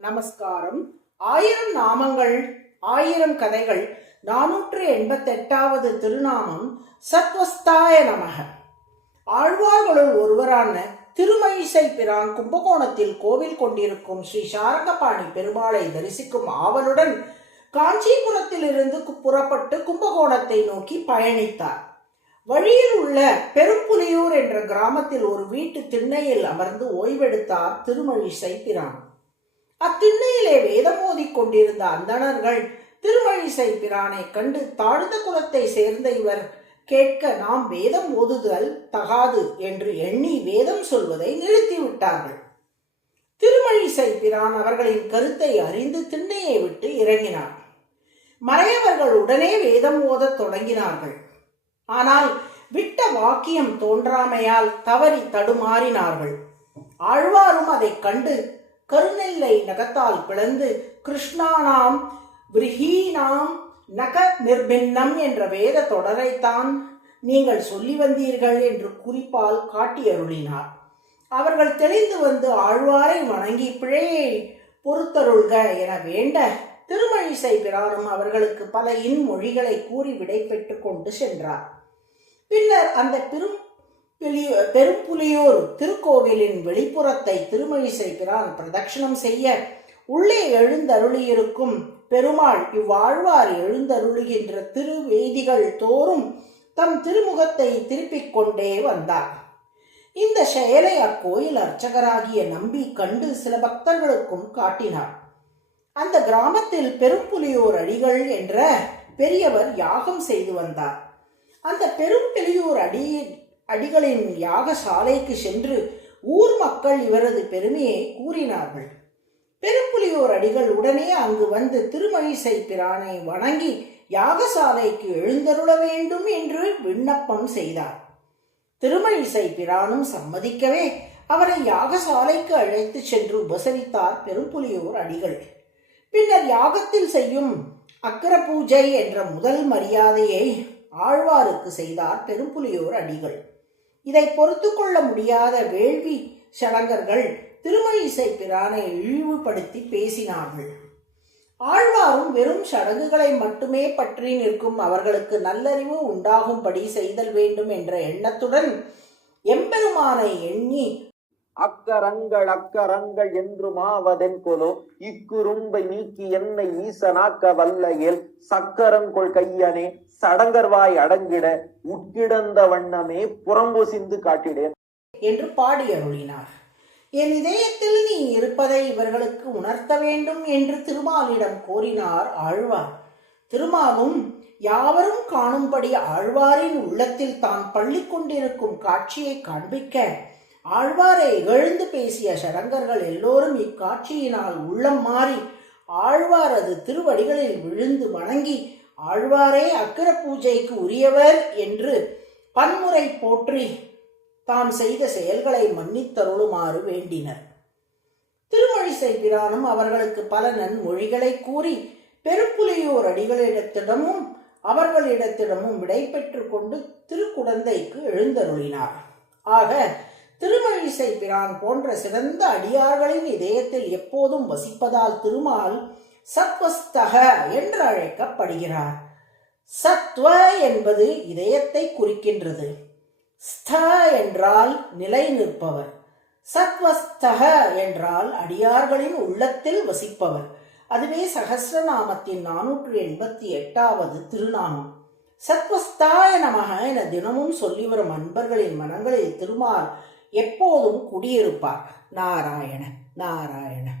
நமஸ்காரம். ஆயிரம் நாமங்கள் ஆயிரம் கதைகள் நானூற்று எண்பத்தெட்டாவது திருநாமம் சத்வஸ்தாய நமக. ஆழ்வார்களுள் ஒருவரான திருமயிசை பிரான் கும்பகோணத்தில் கோவில் கொண்டிருக்கும் ஸ்ரீ சாரங்கபாணி பெருமாளை தரிசிக்கும் ஆவலுடன் காஞ்சிபுரத்திலிருந்து புறப்பட்டு கும்பகோணத்தை நோக்கி பயணித்தார். வழியில் உள்ள பெரும்புலியூர் என்ற கிராமத்தில் ஒரு வீட்டு திண்ணையில் அமர்ந்து ஓய்வெடுத்தார் திருமழிசை பிரான். அத்திண்ணையிலே வேதம் ஓதிக் கொண்டிருந்த அந்தணர்கள் திருமழிசை பிரானை கண்டு தாழ்ந்த குலத்தை சேர்ந்த இவர் கேட்க நாம் வேதம் ஓதுதல் தகாது என்று எண்ணி வேதம் சொல்வதை நிறுத்திவிட்டார்கள். திருமழிசை பிரான் அவர்களின் கருத்தை அறிந்து திண்ணையை விட்டு இறங்கினார் மறையவர்கள் உடனே வேதம் ஓதத் தொடங்கினார்கள். ஆனால் விட்ட வாக்கியம் தோன்றாமையால் தவறி தடுமாறினார்கள். ஆழ்வாரும் அதைக் கண்டு கருநெல்லை நகத்தால் பிளந்து கிருஷ்ணானாம் விரஹீனாம் நக நிர்பின்னம் என்ற வேத தொடரைத்தான் நீங்கள் சொல்லி வந்தீர்கள் என்று குறிப்பால் காட்டி அருளினார் அவர்கள் தெளிந்து வந்து ஆழ்வாரை வணங்கி பிழையை பொறுத்தருள்க என வேண்ட திருமழிசை பிரானும் அவர்களுக்கு பல இன்மொழிகளை கூறி விடை பெற்றுக் கொண்டு சென்றார். பின்னர் அந்த பெரும் பெரிய- பெரும்புலியூர் திருக்கோவிலின் வெளிப்புறத்தை திருமழிசை பிரான் பிரதட்சணம் செய்ய உள்ளே எழுந்தருளியிருக்கும் பெருமாள் இவ்வாழ்வார் எழுந்தருளுகின்ற திருவேதிகள் தோறும் தம் திருமுகத்தை திருப்பிக் கொண்டே வந்தார். இந்த செயலை அக்கோயில் அர்ச்சகராகிய நம்பி கண்டு சில பக்தர்களுக்கும் காட்டினார். அந்த கிராமத்தில் பெரும்புலியூர் அடிகள் என்ற பெரியவர் யாகம் செய்து வந்தார். அந்த பெரும்பெரியூர் அடி அடிகளின் யாகசாலைக்கு சென்று ஊர் மக்கள் இவரது பெருமையை கூறினார்கள். பெரும்புலியோர் அடிகள் உடனே அங்கு வந்து திருமழிசை பிரானை வணங்கி யாகசாலைக்கு எழுந்தருள வேண்டும் என்று விண்ணப்பம் செய்தார். திருமழிசை பிரானும் சம்மதிக்கவே அவரை யாகசாலைக்கு அழைத்து சென்று உபசரித்தார் பெரும்புலியோர் அடிகள். பின்னர் யாகத்தில் செய்யும் அக்கர பூஜை என்ற முதல் மரியாதையை ஆழ்வாருக்கு செய்தார் பெரும்புலியோர் அடிகள். இதை பொறுத்து கொள்ள முடியாத வேள்வி சடங்கர்கள் திருமழிசை பிரானை இழிவுபடுத்தி பேசினார்கள். ஆழ்வாரும் வெறும் சடங்குகளை மட்டுமே பற்றி நிற்கும் அவர்களுக்கு நல்லறிவு உண்டாகும்படி செய்தல் வேண்டும் என்ற எண்ணத்துடன் எம்பெருமானை எண்ணி அக்கரங்கள் அக்கரங்கள் என்று மாவதென் கொலோ இக்குறும்பை நீக்கி என்னை ஈசனாக்க வல்லையில் சக்கரங்கொள் கையனே சடங்கர்வாய் அடங்கிட உட்கிடந்த வண்ணமே புறம்பொசிந்து காட்டிடேன். என்று பாடி அருளினார். என் இதயத்தில் நீ இருப்பதை இவர்களுக்கு உணர்த்த வேண்டும் என்று திருமாலிடம் கோரினார் ஆழ்வார். திருமாலும் யாவரும் காணும்படி ஆழ்வாரின் உள்ளத்தில் தான் பள்ளி கொண்டிருக்கும் காட்சியை காண்பிக்க ஆழ்வாரை இகழ்ந்து பேசிய சடங்கர்கள் எல்லோரும் இக்காட்சியினால் உள்ளம் மாறி ஆழ்வாரது திருவடிகளில் விழுந்து வணங்கி ஆழ்வாரே அக்கிர பூஜைக்கு உரியவர் என்று பன்முறை போற்றி தாம் செய்த செயல்களை மன்னித்தருளுமாறு வேண்டினர். திருமழிசை பிரானும் அவர்களுக்கு பல நன்மொழிகளை கூறி பெருப்புலியூர் அடிகளிடத்திடமும் அவர்களிடத்திடமும் விடை பெற்று கொண்டு திருக்குடந்தைக்கு எழுந்தருளினார். ஆக திருமழிசை பிரான் போன்ற சிறந்த அடியார்களின் இதயத்தில் எப்போதும் வசிப்பதால் திருமால் சத்வஸ்தக என்று அழைக்கப்படுகிறார். சத்வ என்பது இதயத்தை குறிக்கின்றது. ஸ்த என்றால் நிலை நிற்பவர். சத்வஸ்தக என்றால் அடியார்களின் உள்ளத்தில் வசிப்பவர். அதுவே சகசிரநாமத்தின் நானூற்று எண்பத்தி எட்டாவது திருநாமம். சத்வஸ்தாய நமக என தினமும் சொல்லி வரும் அன்பர்களின் மனங்களில் திருமால் எப்போதும் குடியிருப்பார். நாராயண நாராயண